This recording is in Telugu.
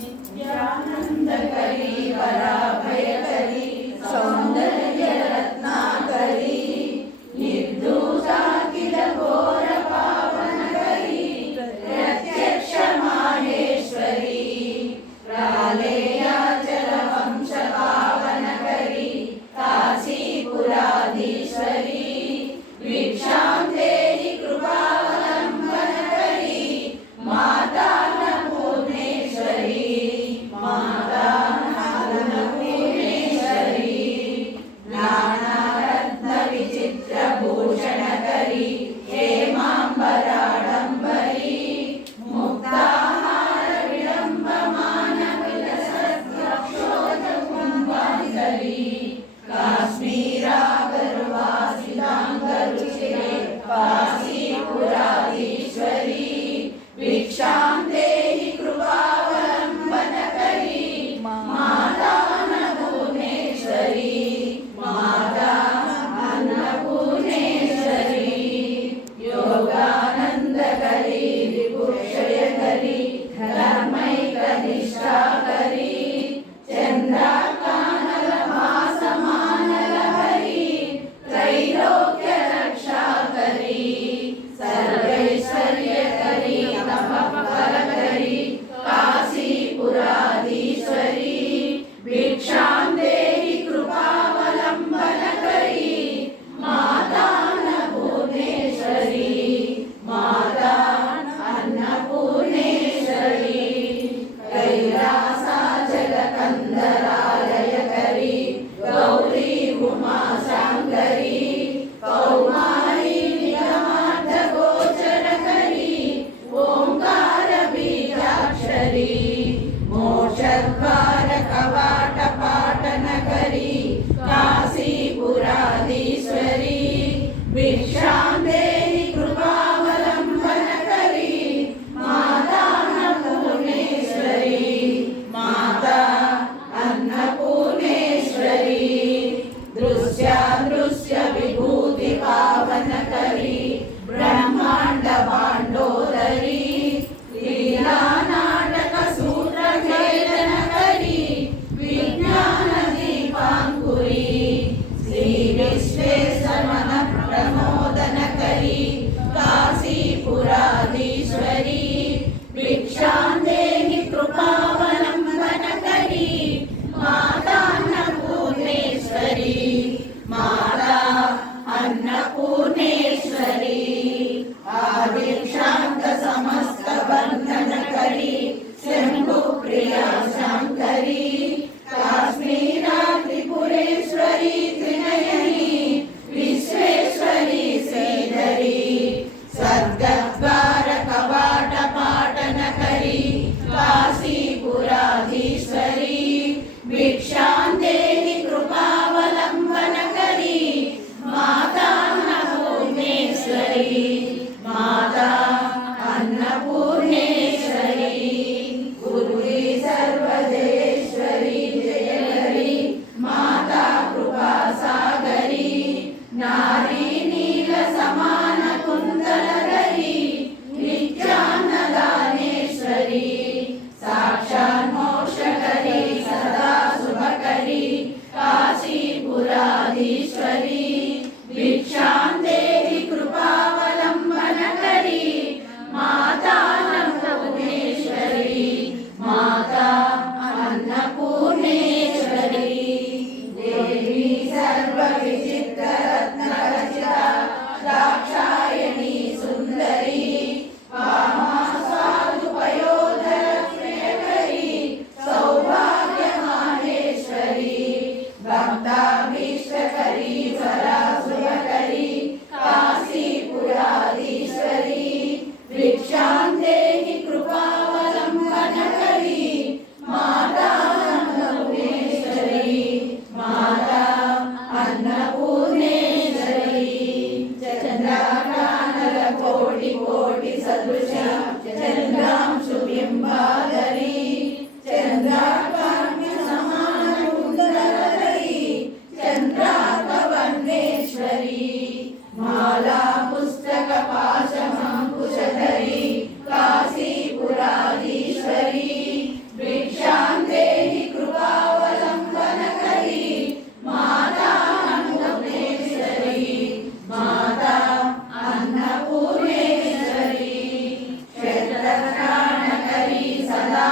నిత్యానందకరీ వరాభయకరీ సౌమ్య విశ్రాందేహి కృపావలంబనకరి మాతా అన్నపూర్ణేశ్వరి మాతా అన్నపూర్ణేశ్వరి దృశ్య దృశ్య Rip काला पुस्तक पाशमङ्कुशधरी काशीपुराधीश्वरी भिक्षान्तेहि कृपावलम्बनकरी माता अनुगुणेश्वरी माता अन्नपूर्णेश्वरी क्षेत्रकाणकरी सदा